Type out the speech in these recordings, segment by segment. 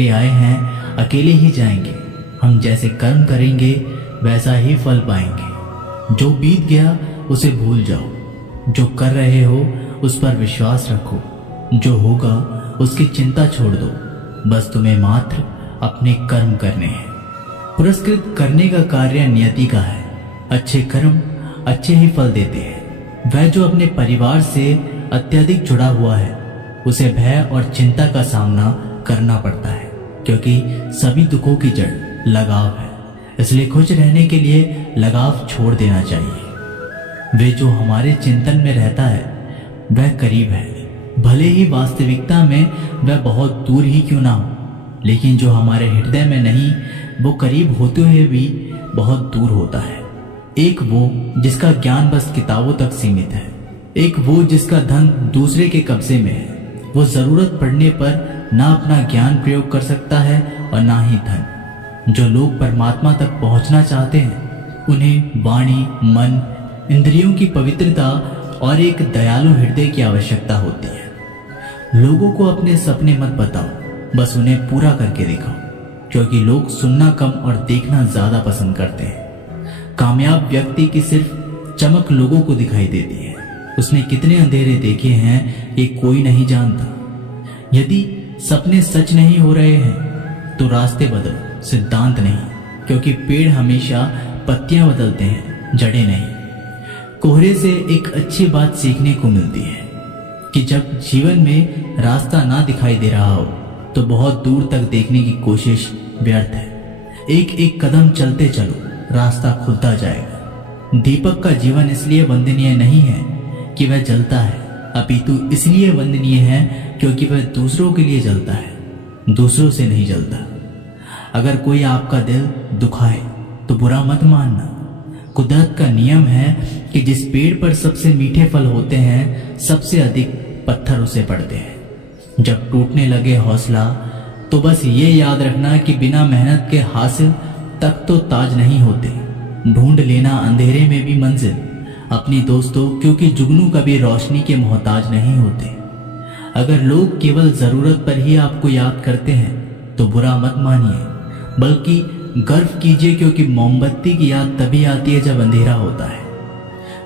ले आए हैं अकेले ही जाएंगे। हम जैसे कर्म करेंगे वैसा ही फल पाएंगे। जो बीत गया उसे भूल जाओ, जो कर रहे हो उस पर विश्वास रखो, जो होगा उसकी चिंता छोड़ दो। बस तुम्हें मात्र अपने कर्म करने हैं। पुरस्कृत करने का कार्य नियति का है। अच्छे कर्म अच्छे ही फल देते हैं। वह जो अपने परिवार से अत्यधिक जुड़ा हुआ है उसे भय और चिंता का सामना करना पड़ता है, क्योंकि सभी दुखों की जड़ लगाव है। इसलिए खुश रहने के लिए लगाव छोड़ देना चाहिए। वे जो हमारे चिंतन में रहता है वह करीब है, भले ही वास्तविकता में वह बहुत दूर ही क्यों ना हो, लेकिन जो हमारे हृदय में नहीं वो करीब होते हुए भी बहुत दूर होता है। एक वो जिसका ज्ञान बस किताबों तक सीमित है, एक वो जिसका धन दूसरे के कब्जे में है। वो जरूरत पड़ने पर ना अपना ज्ञान प्रयोग कर सकता है और ना ही धन। जो लोग परमात्मा तक पहुंचना चाहते हैं उन्हें वाणी, मन, इंद्रियों की पवित्रता और एक दयालु हृदय की आवश्यकता होती है। लोगों को अपने सपने मत बताओ, बस उन्हें पूरा करके दिखाओ, क्योंकि लोग सुनना कम और देखना ज्यादा पसंद करते हैं। कामयाब व्यक्ति की सिर्फ चमक लोगों को दिखाई देती है। उसने कितने अंधेरे देखे हैं ये कोई नहीं जानता। यदि सपने सच नहीं हो रहे हैं तो रास्ते बदलो, सिद्धांत नहीं, क्योंकि पेड़ हमेशा पत्तियां बदलते हैं, जड़ें नहीं। कोहरे से एक अच्छी बात सीखने को मिलती है कि जब जीवन में रास्ता ना दिखाई दे रहा हो तो बहुत दूर तक देखने की कोशिश व्यर्थ है। एक एक कदम चलते चलो, रास्ता खुलता जाएगा। दीपक का जीवन इसलिए वंदनीय नहीं है कि वह जलता है, अपितु इसलिए वंदनीय है क्योंकि वह दूसरों के लिए जलता है, दूसरों से नहीं जलता। अगर कोई आपका दिल दुखाए तो बुरा मत मानना। कुदरत का नियम है कि जिस पेड़ पर सबसे मीठे फल होते हैं सबसे अधिक पत्थर उसे पड़ते हैं। जब टूटने लगे हौसला तो बस ये याद रखना कि बिना मेहनत के हासिल तक तो ताज नहीं होते। ढूंढ लेना अंधेरे में भी मंजिल अपनी दोस्तों, क्योंकि जुगनू कभी रोशनी के मोहताज नहीं होते। अगर लोग केवल जरूरत पर ही आपको याद करते हैं तो बुरा मत मानिए, बल्कि गर्व कीजिए, क्योंकि मोमबत्ती की याद तभी आती है जब अंधेरा होता है।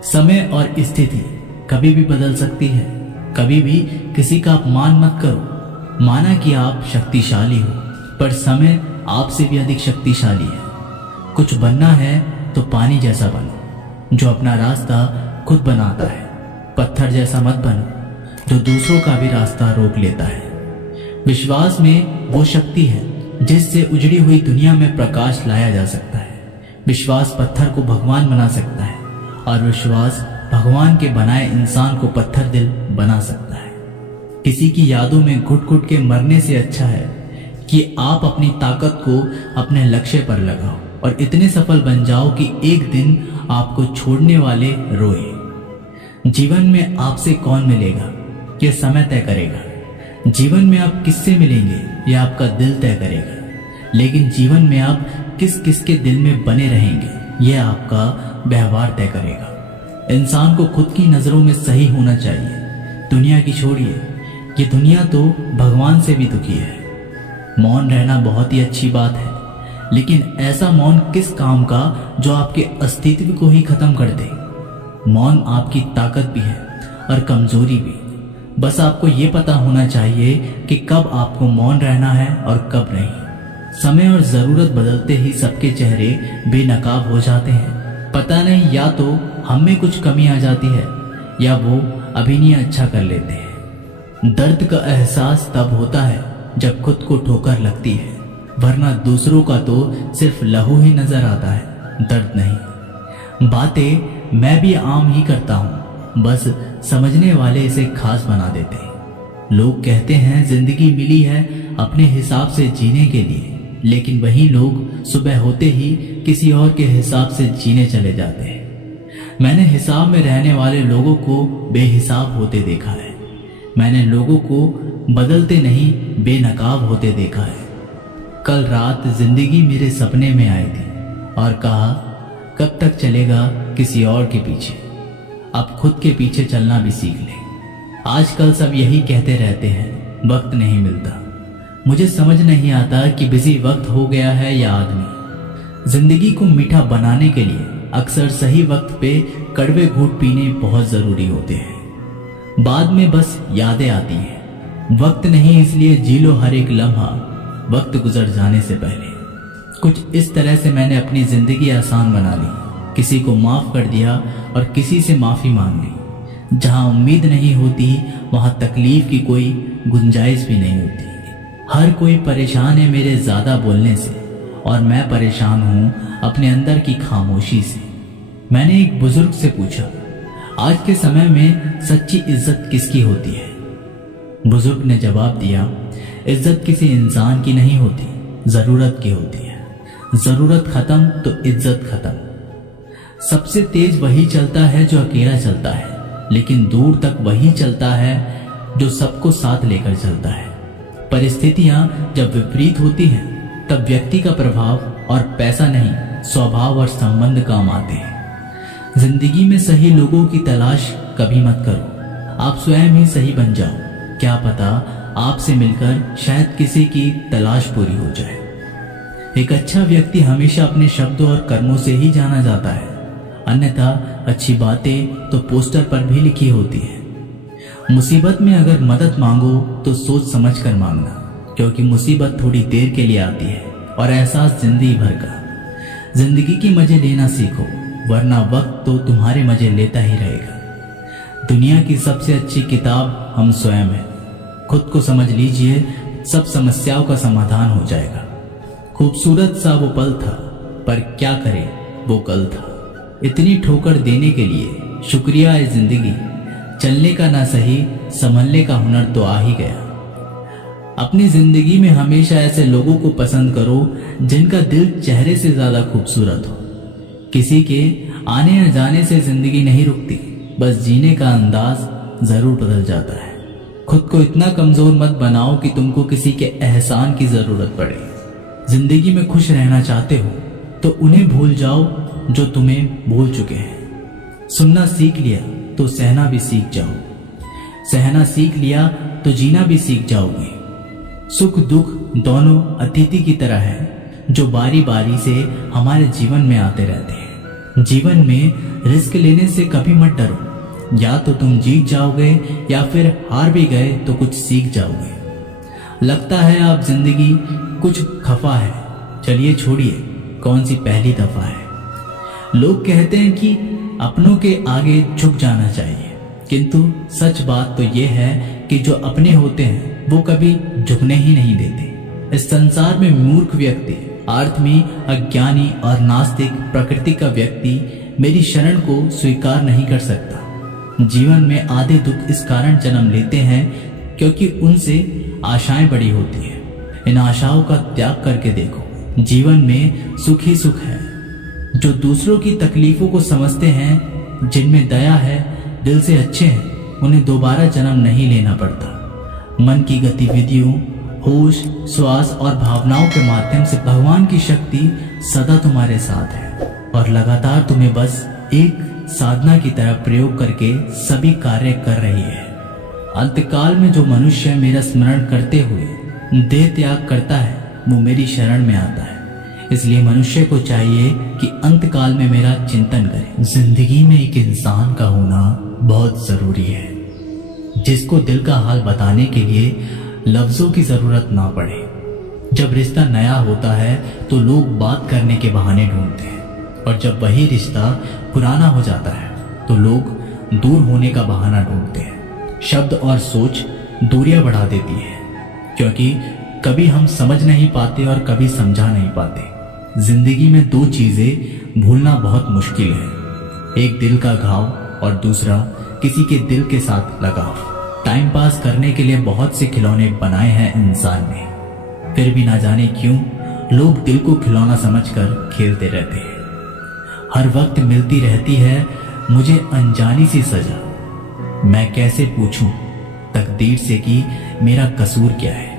समय और स्थिति कभी भी बदल सकती है। कभी भी किसी का अपमान मत करो। माना कि आप शक्तिशाली हो, पर समय आपसे भी अधिक शक्तिशाली है। कुछ बनना है तो पानी जैसा बनो, जो अपना रास्ता खुद बनाता है। पत्थर जैसा मत बनो जो दूसरों का भी रास्ता रोक लेता है। विश्वास में वो शक्ति है जिससे उजड़ी हुई दुनिया में प्रकाश लाया जा सकता है। विश्वास पत्थर को भगवान बना सकता है और विश्वास भगवान के बनाए इंसान को पत्थर दिल बना सकता है। किसी की यादों में घुट घुट के मरने से अच्छा है कि आप अपनी ताकत को अपने लक्ष्य पर लगाओ और इतने सफल बन जाओ कि एक दिन आपको छोड़ने वाले रोए। जीवन में आपसे कौन मिलेगा यह समय तय करेगा। जीवन में आप किससे मिलेंगे यह आपका दिल तय करेगा। लेकिन जीवन में आप किस किस के दिल में बने रहेंगे यह आपका व्यवहार तय करेगा। इंसान को खुद की नजरों में सही होना चाहिए। दुनिया की छोड़िए, ये दुनिया तो भगवान से भी दुखी है। मौन रहना बहुत ही अच्छी बात है, लेकिन ऐसा मौन किस काम का जो आपके अस्तित्व को ही खत्म कर दे। मौन आपकी ताकत भी है और कमजोरी भी। बस आपको ये पता होना चाहिए कि कब आपको मौन रहना है और कब नहीं। समय और जरूरत बदलते ही सबके चेहरे बेनकाब हो जाते हैं। पता नहीं, या तो हम में कुछ कमी आ जाती है या वो अभिनय अच्छा कर लेते हैं। दर्द का एहसास तब होता है जब खुद को ठोकर लगती है, वरना दूसरों का तो सिर्फ लहू ही नजर आता है, दर्द नहीं। बातें मैं भी आम ही करता हूँ, बस समझने वाले इसे खास बना देते हैं। लोग कहते हैं जिंदगी मिली है अपने हिसाब से जीने के लिए, लेकिन वही लोग सुबह होते ही किसी और के हिसाब से जीने चले जाते हैं। मैंने हिसाब में रहने वाले लोगों को बेहिसाब होते देखा है। मैंने लोगों को बदलते नहीं बेनकाब होते देखा है। कल रात जिंदगी मेरे सपने में आई थी और कहा कब तक चलेगा किसी और के पीछे, अब खुद के पीछे चलना भी सीख ले। आजकल सब यही कहते रहते हैं वक्त नहीं मिलता। मुझे समझ नहीं आता कि बिजी वक्त हो गया है या आदमी। जिंदगी को मीठा बनाने के लिए अक्सर सही वक्त पे कड़वे घूंट पीने बहुत जरूरी होते हैं। बाद में बस यादें आती हैं। वक्त नहीं, इसलिए जी लो हर एक लम्हा वक्त गुजर जाने से पहले। कुछ इस तरह से मैंने अपनी जिंदगी आसान बना ली। किसी को माफ कर दिया और किसी से माफी मांग ली। जहां उम्मीद नहीं होती वहां तकलीफ की कोई गुंजाइश भी नहीं होती। हर कोई परेशान है मेरे ज्यादा बोलने से, और मैं परेशान हूं अपने अंदर की खामोशी से। मैंने एक बुजुर्ग से पूछा, आज के समय में सच्ची इज्जत किसकी होती है? बुजुर्ग ने जवाब दिया, इज्जत किसी इंसान की नहीं होती, जरूरत की होती है। जरूरत खत्म तो इज्जत खत्म। सबसे तेज वही चलता है जो अकेला चलता है, लेकिन दूर तक वही चलता है जो सबको साथ लेकर चलता है। परिस्थितियां जब विपरीत होती हैं तब व्यक्ति का प्रभाव और पैसा नहीं, स्वभाव और संबंध काम आते हैं। जिंदगी में सही लोगों की तलाश कभी मत करो, आप स्वयं ही सही बन जाओ। क्या पता आपसे मिलकर शायद किसी की तलाश पूरी हो जाए। एक अच्छा व्यक्ति हमेशा अपने शब्दों और कर्मों से ही जाना जाता है, अन्यथा अच्छी बातें तो पोस्टर पर भी लिखी होती है। मुसीबत में अगर मदद मांगो तो सोच समझ कर मांगना, क्योंकि मुसीबत थोड़ी देर के लिए आती है और एहसास जिंदगी भर का। जिंदगी के मजे लेना सीखो, वरना वक्त तो तुम्हारे मजे लेता ही रहेगा। दुनिया की सबसे अच्छी किताब हम स्वयं हैं। खुद को समझ लीजिए, सब समस्याओं का समाधान हो जाएगा। खूबसूरत सा वो पल था, पर क्या करे वो कल था। इतनी ठोकर देने के लिए शुक्रिया है जिंदगी। चलने का ना सही, संभलने का हुनर तो आ ही गया। अपनी जिंदगी में हमेशा ऐसे लोगों को पसंद करो जिनका दिल चेहरे से ज्यादा खूबसूरत हो। किसी के आने या जाने से जिंदगी नहीं रुकती, बस जीने का अंदाज जरूर बदल जाता है। खुद को इतना कमजोर मत बनाओ कि तुमको किसी के एहसान की जरूरत पड़े। जिंदगी में खुश रहना चाहते हो तो उन्हें भूल जाओ जो तुम्हें भूल चुके हैं। सुनना सीख लिया तो सहना भी सीख जाओ। सहना सीख लिया तो जीना भी सीख जाओगे। सुख दुख दोनों अतिथि की तरह है, जो बारी बारी से हमारे जीवन में आते रहते हैं। जीवन में रिस्क लेने से कभी मत डरो। या तो तुम जीत जाओगे या फिर हार भी गए तो कुछ सीख जाओगे। लगता है आप जिंदगी कुछ खफा है, चलिए छोड़िए, कौन सी पहली दफा है। लोग कहते हैं कि अपनों के आगे झुक जाना चाहिए, किंतु सच बात तो यह है कि जो अपने होते हैं वो कभी झुकने ही नहीं देते। इस संसार में मूर्ख व्यक्ति, आत्मी, अज्ञानी और नास्तिक प्रकृति का व्यक्ति मेरी शरण को स्वीकार नहीं कर सकता। जीवन में आधे दुख इस कारण जन्म लेते हैं क्योंकि उनसे आशाएं बड़ी होती है। इन आशाओं का त्याग करके देखो, जीवन में सुख ही सुख है। जो दूसरों की तकलीफों को समझते हैं, जिनमें दया है, दिल से अच्छे हैं, उन्हें दोबारा जन्म नहीं लेना पड़ता। मन की गतिविधियों, होश, श्वास और भावनाओं के माध्यम से भगवान की शक्ति सदा तुम्हारे साथ है और लगातार तुम्हें बस एक साधना की तरह प्रयोग करके सभी कार्य कर रही है। अंतकाल में जो मनुष्य मेरा स्मरण करते हुए देह त्याग करता है, वो मेरी शरण में आता है। इसलिए मनुष्य को चाहिए कि अंतकाल में मेरा चिंतन करे। जिंदगी में एक इंसान का होना बहुत जरूरी है, जिसको दिल का हाल बताने के लिए लफ्जों की जरूरत ना पड़े। जब रिश्ता नया होता है तो लोग बात करने के बहाने ढूंढते हैं, और जब वही रिश्ता पुराना हो जाता है तो लोग दूर होने का बहाना ढूंढते हैं। शब्द और सोच दूरियां बढ़ा देती है, क्योंकि कभी हम समझ नहीं पाते और कभी समझा नहीं पाते। जिंदगी में दो चीजें भूलना बहुत मुश्किल है, एक दिल का घाव और दूसरा किसी के दिल के साथ लगाव। टाइम पास करने के लिए बहुत से खिलौने बनाए हैं इंसान ने, फिर भी ना जाने क्यों लोग दिल को खिलौना समझकर खेलते रहते हैं। हर वक्त मिलती रहती है मुझे अनजानी सी सजा। मैं कैसे पूछूं तकदीर से कि मेरा कसूर क्या है।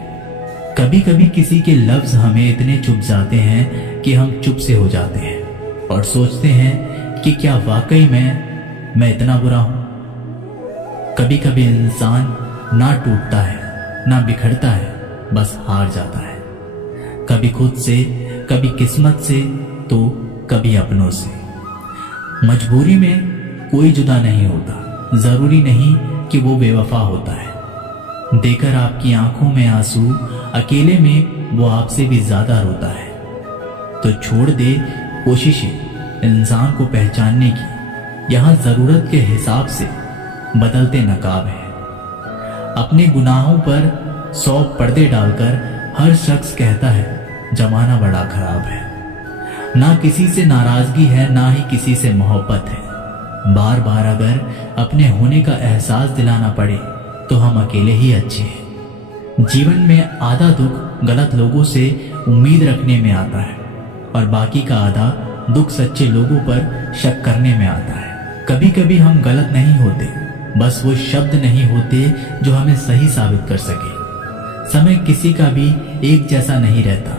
कभी कभी किसी के लफ्ज हमें इतने चुभ जाते हैं कि हम चुप से हो जाते हैं और सोचते हैं कि क्या वाकई में मैं इतना बुरा हूं। कभी कभी इंसान ना टूटता है, ना बिखरता है, बस हार जाता है, कभी खुद से, कभी किस्मत से, तो कभी अपनों से। मजबूरी में कोई जुदा नहीं होता, जरूरी नहीं कि वो बेवफा होता है। देकर आपकी आंखों में आंसू, अकेले में वो आपसे भी ज्यादा रोता है। तो छोड़ दे कोशिशें इंसान को पहचानने की, यहां जरूरत के हिसाब से बदलते नकाब है। अपने गुनाहों पर 100 पर्दे डालकर हर शख्स कहता है जमाना बड़ा खराब है। ना किसी से नाराजगी है, ना ही किसी से मोहब्बत है। बार बार अगर अपने होने का एहसास दिलाना पड़े तो हम अकेले ही अच्छे हैं। जीवन में आधा दुख गलत लोगों से उम्मीद रखने में आता है और बाकी का आधा दुख सच्चे लोगों पर शक करने में आता है। कभी कभी हम गलत नहीं होते, बस वो शब्द नहीं होते जो हमें सही साबित कर सके। समय किसी का भी एक जैसा नहीं रहता,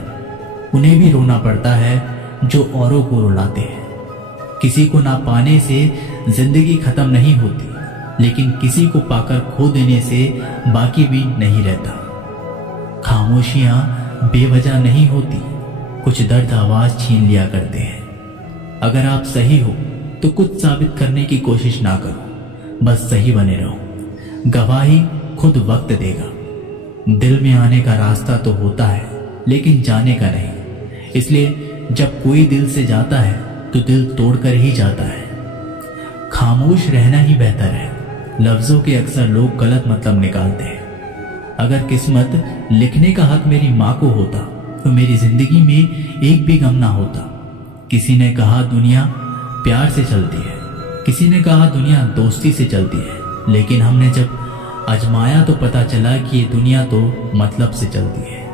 उन्हें भी रोना पड़ता है जो औरों को रुलाते हैं। किसी को ना पाने से जिंदगी खत्म नहीं होती, लेकिन किसी को पाकर खो देने से बाकी भी नहीं रहता। खामोशियां बेवजह नहीं होती, कुछ दर्द आवाज छीन लिया करते हैं। अगर आप सही हो तो कुछ साबित करने की कोशिश ना करो, बस सही बने रहो। गवाही खुद वक्त देगा। दिल में आने का रास्ता तो होता है, लेकिन जाने का नहीं। इसलिए जब कोई दिल से जाता है तो दिल तोड़कर ही जाता है। खामोश रहना ही बेहतर है। लफ्जों के अक्सर लोग गलत मतलब निकालते हैं। अगर किस्मत लिखने का हक मेरी माँ को होता तो मेरी जिंदगी में एक भी गम ना होता। किसी ने कहा दुनिया प्यार से चलती है, किसी ने कहा दुनिया दोस्ती से चलती है, लेकिन हमने जब आजमाया तो पता चला कि ये दुनिया तो मतलब से चलती है।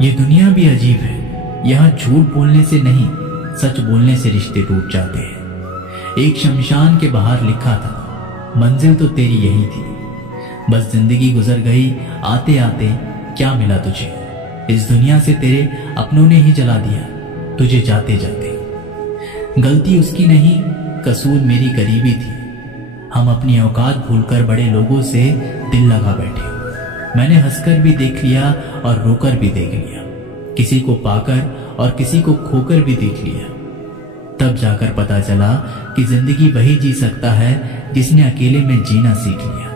ये दुनिया भी अजीब है, यहाँ झूठ बोलने से नहीं, सच बोलने से रिश्ते टूट जाते हैं। एक शमशान के बाहर लिखा था मंजिल तो तेरी यही थी, बस जिंदगी गुजर गई आते आते, क्या मिला तुझे? इस दुनिया से तेरे अपनों ने ही जला दिया तुझे जाते जाते। गलती उसकी नहीं, कसूर मेरी करीबी थी। हम अपनी औकात भूलकर बड़े लोगों से दिल लगा बैठे। मैंने हंसकर भी देख लिया और रोकर भी देख लिया, किसी को पाकर और किसी को खोकर भी देख लिया। तब जाकर पता चला कि जिंदगी वही जी सकता है जिसने अकेले में जीना सीख लिया।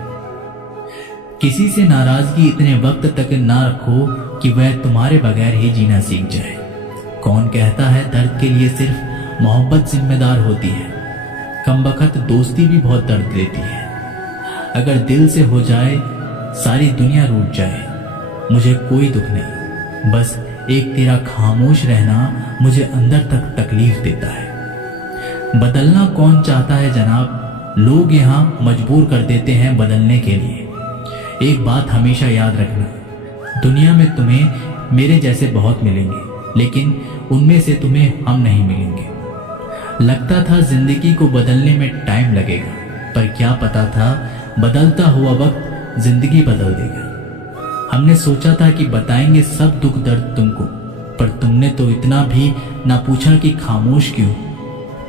किसी से नाराजगी इतने वक्त तक ना रखो कि वह तुम्हारे बगैर ही जीना सीख जाए। कौन कहता है दर्द के लिए सिर्फ मोहब्बत जिम्मेदार होती है? कमबख्त दोस्ती भी बहुत दर्द देती है। अगर दिल से हो जाए सारी दुनिया रूठ जाए, मुझे कोई दुख नहीं, बस एक तेरा खामोश रहना मुझे अंदर तक तकलीफ देता है। बदलना कौन चाहता है जनाब, लोग यहाँ मजबूर कर देते हैं बदलने के लिए। एक बात हमेशा याद रखना, दुनिया में तुम्हें मेरे जैसे बहुत मिलेंगे, लेकिन उनमें से तुम्हें हम नहीं मिलेंगे। लगता था जिंदगी को बदलने में टाइम लगेगा, पर क्या पता था बदलता हुआ वक्त जिंदगी बदल देगा। हमने सोचा था कि बताएंगे सब दुख दर्द तुमको, पर तुमने तो इतना भी ना पूछा कि खामोश क्यों।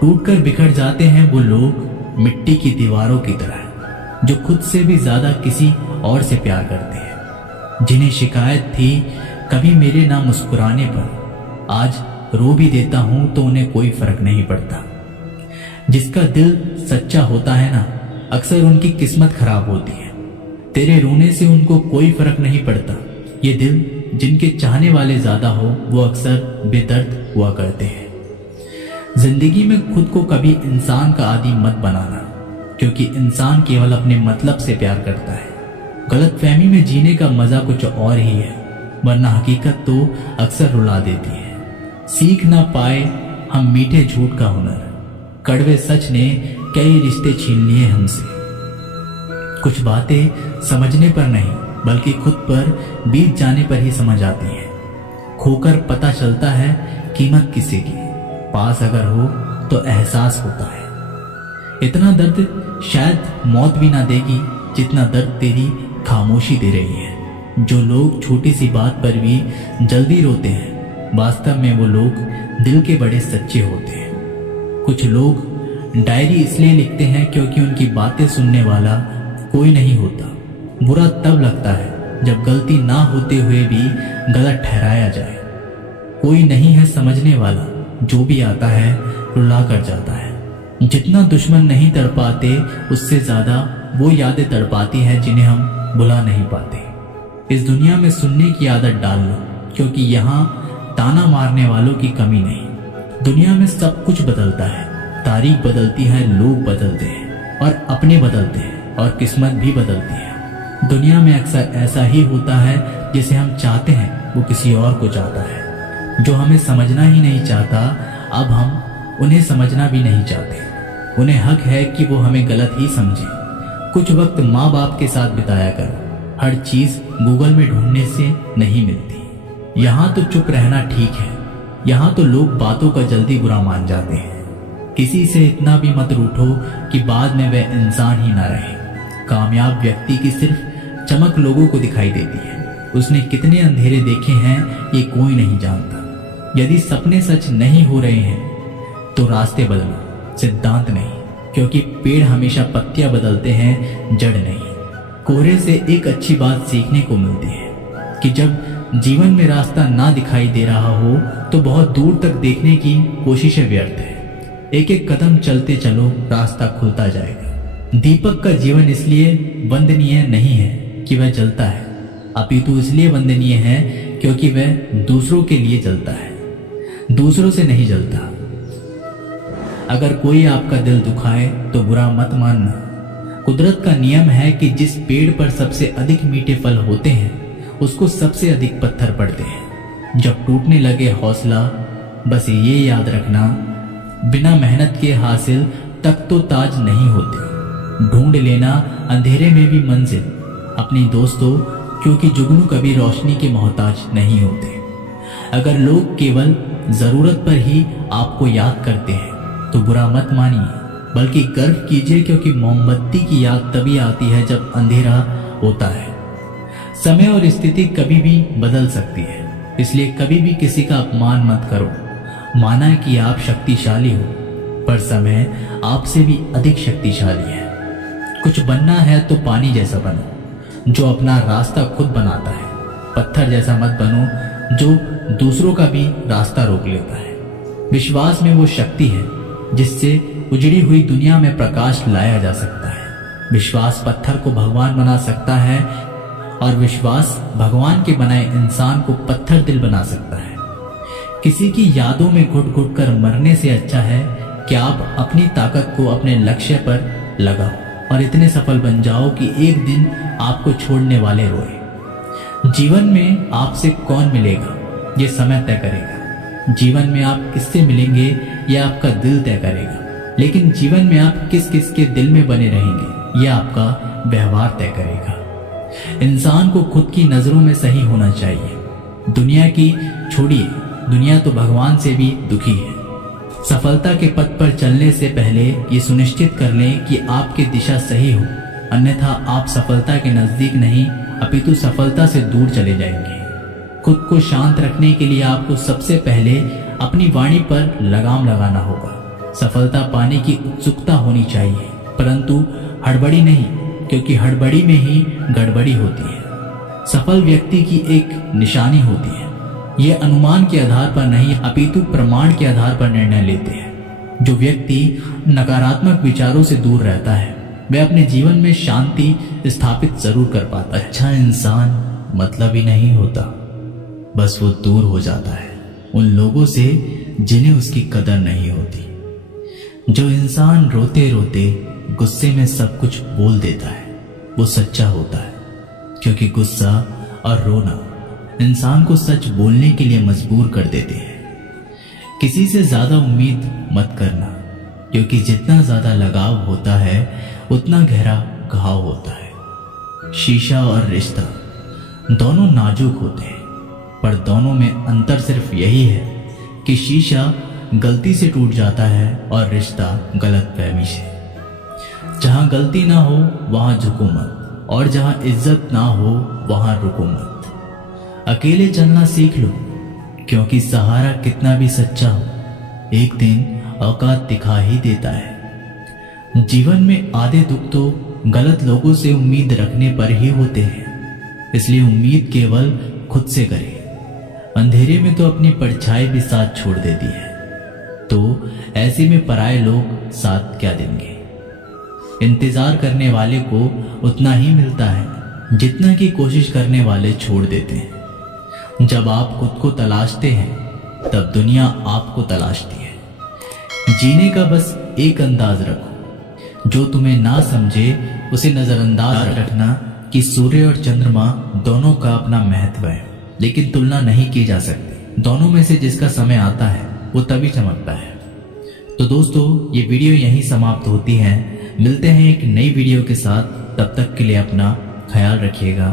टूटकर बिखर जाते हैं वो लोग मिट्टी की दीवारों की तरह, जो खुद से भी ज्यादा किसी और से प्यार करते हैं। जिन्हें शिकायत थी कभी मेरे ना मुस्कुराने पर, आज रो भी देता हूं तो उन्हें कोई फर्क नहीं पड़ता। जिसका दिल सच्चा होता है ना, अक्सर उनकी किस्मत खराब होती है। तेरे रोने से उनको कोई फर्क नहीं पड़ता। ये दिल जिनके चाहने वाले ज्यादा हो, वो अक्सर बेदर्द हुआ करते हैं। जिंदगी में खुद को कभी इंसान का आदी मत बनाना, क्योंकि इंसान केवल अपने मतलब से प्यार करता है। गलतफहमी में जीने का मजा कुछ और ही है, वरना हकीकत तो अक्सर रुला देती है। सीख ना पाए हम मीठे झूठ का हुनर, कड़वे सच ने कई रिश्ते छीन लिए हमसे। कुछ बातें समझने पर नहीं, बल्कि खुद पर बीत जाने पर ही समझ आती हैं। खोकर पता चलता है कीमत किसी की, पास अगर हो तो एहसास होता है। इतना दर्द शायद मौत भी ना देगी जितना दर्द तेरी खामोशी दे रही है। जो लोग छोटी सी बात पर भी जल्दी रोते हैं, वास्तव में वो लोग दिल के बड़े सच्चे होते हैं। कुछ लोग डायरी इसलिए लिखते हैं क्योंकि उनकी बातें सुनने वाला कोई नहीं होता। बुरा तब लगता है जब गलती ना होते हुए भी गलत ठहराया जाए। कोई नहीं है समझने वाला, जो भी आता है रुला कर जाता है। जितना दुश्मन नहीं तड़पाते उससे ज्यादा वो यादें तड़पाती हैं जिन्हें हम भुला नहीं पाते। इस दुनिया में सुनने की आदत डाल लो, क्योंकि यहाँ ताना मारने वालों की कमी नहीं। दुनिया में सब कुछ बदलता है, तारीख बदलती है, लोग बदलते हैं और अपने बदलते हैं और किस्मत भी बदलती है। दुनिया में अक्सर ऐसा ही होता है, जिसे हम चाहते हैं वो किसी और को चाहता है। जो हमें समझना ही नहीं चाहता, अब हम उन्हें समझना भी नहीं चाहते। उन्हें हक है कि वो हमें गलत ही समझे। कुछ वक्त माँ बाप के साथ बिताया करो। हर चीज गूगल में ढूंढने से नहीं मिलती। यहाँ तो चुप रहना ठीक है। यहाँ तो लोग बातों का जल्दी बुरा मान जाते हैं। किसी से इतना भी मत रूठो कि बाद में वह इंसान ही ना रहे। कामयाब व्यक्ति की सिर्फ चमक लोगों को दिखाई देती है। उसने कितने अंधेरे देखे हैं ये कोई नहीं जानता। यदि सपने सच नहीं हो रहे हैं तो रास्ते बदलो, सिद्धांत नहीं, क्योंकि पेड़ हमेशा पत्तियां बदलते हैं, जड़ नहीं। कोहरे से एक अच्छी बात सीखने को मिलती है कि जब जीवन में रास्ता ना दिखाई दे रहा हो तो बहुत दूर तक देखने की कोशिशें व्यर्थ है। एक एक कदम चलते चलो, रास्ता खुलता जाएगा। दीपक का जीवन इसलिए वंदनीय नहीं है कि वह जलता है, अपितु इसलिए वंदनीय है क्योंकि वह दूसरों के लिए जलता है, दूसरों से नहीं जलता। अगर कोई आपका दिल दुखाए तो बुरा मत मानना। कुदरत का नियम है कि जिस पेड़ पर सबसे अधिक मीठे फल होते हैं उसको सबसे अधिक पत्थर पड़ते हैं। जब टूटने लगे हौसला, बस ये याद रखना, बिना मेहनत के हासिल तक तो ताज नहीं होते। ढूंढ लेना अंधेरे में भी मंजिल अपनी दोस्तों, क्योंकि जुगनू कभी रोशनी के मोहताज नहीं होते। अगर लोग केवल जरूरत पर ही आपको याद करते हैं तो बुरा मत मानिए, बल्कि गर्व कीजिए, क्योंकि मोमबत्ती की याद तभी आती है जब अंधेरा होता है। समय और स्थिति कभी भी बदल सकती है, इसलिए कभी भी किसी का अपमान मत करो। माना कि आप शक्तिशाली हो, पर समय आपसे भी अधिक शक्तिशाली है। कुछ बनना है तो पानी जैसा बनो, जो अपना रास्ता खुद बनाता है। पत्थर जैसा मत बनो जो दूसरों का भी रास्ता रोक लेता है। विश्वास में वो शक्ति है जिससे उजड़ी हुई दुनिया में प्रकाश लाया जा सकता है। विश्वास पत्थर को भगवान बना सकता है और विश्वास भगवान के बनाए इंसान को पत्थर दिल बना सकता है। किसी की यादों में घुट घुट कर मरने से अच्छा है कि आप अपनी ताकत को अपने लक्ष्य पर लगाओ और इतने सफल बन जाओ कि एक दिन आपको छोड़ने वाले रोए। जीवन में आपसे कौन मिलेगा ये समय तय करेगा। जीवन में आप किससे मिलेंगे यह आपका दिल तय करेगा। लेकिन जीवन में आप किस किस के दिल में बने रहेंगे यह आपका व्यवहार तय करेगा। इंसान को खुद की नजरों में सही होना चाहिए। दुनिया की छोड़िए, दुनिया तो भगवान से भी दुखी है। सफलता के पथ पर चलने से पहले ये सुनिश्चित कर लें कि आपकी दिशा सही हो, अन्यथा आप सफलता के नजदीक नहीं अपितु सफलता से दूर चले जाएंगे। खुद को शांत रखने के लिए आपको सबसे पहले अपनी वाणी पर लगाम लगाना होगा। सफलता पाने की उत्सुकता होनी चाहिए, परंतु हड़बड़ी नहीं, क्योंकि हड़बड़ी में ही गड़बड़ी होती है। सफल व्यक्ति की एक निशानी होती है। ये अनुमान के आधार पर नहीं अपितु प्रमाण के आधार पर निर्णय लेते हैं। जो व्यक्ति नकारात्मक विचारों से दूर रहता है वह अपने जीवन में शांति स्थापित जरूर कर पाता है। अच्छा इंसान मतलब ही नहीं होता, बस वो दूर हो जाता है उन लोगों से जिन्हें उसकी कदर नहीं होती। जो इंसान रोते रोते गुस्से में सब कुछ बोल देता है वो सच्चा होता है, क्योंकि गुस्सा और रोना इंसान को सच बोलने के लिए मजबूर कर देते हैं। किसी से ज्यादा उम्मीद मत करना, क्योंकि जितना ज्यादा लगाव होता है उतना गहरा घाव होता है। शीशा और रिश्ता दोनों नाजुक होते हैं, पर दोनों में अंतर सिर्फ यही है कि शीशा गलती से टूट जाता है और रिश्ता गलतफहमी से। जहां गलती ना हो वहां झुको मत, और जहां इज्जत ना हो वहां रुको मत। अकेले चलना सीख लो, क्योंकि सहारा कितना भी सच्चा हो एक दिन औकात दिखा ही देता है। जीवन में आधे दुख तो गलत लोगों से उम्मीद रखने पर ही होते हैं। इसलिए उम्मीद केवल खुद से करें। अंधेरे में तो अपनी परछाई भी साथ छोड़ देती है, तो ऐसे में पराये लोग साथ क्या देंगे। इंतजार करने वाले को उतना ही मिलता है जितना कि कोशिश करने वाले छोड़ देते हैं। जब आप खुद को तलाशते हैं तब दुनिया आपको तलाशती है। जीने का बस एक अंदाज रखो, जो तुम्हें ना समझे उसे नजरअंदाज रखना कि सूर्य और चंद्रमा दोनों का अपना महत्व है, लेकिन तुलना नहीं की जा सकती। दोनों में से जिसका समय आता है वो तभी चमकता है। तो दोस्तों, ये वीडियो यहीं समाप्त होती है। मिलते हैं एक नई वीडियो के साथ, तब तक के लिए अपना ख्याल रखिएगा।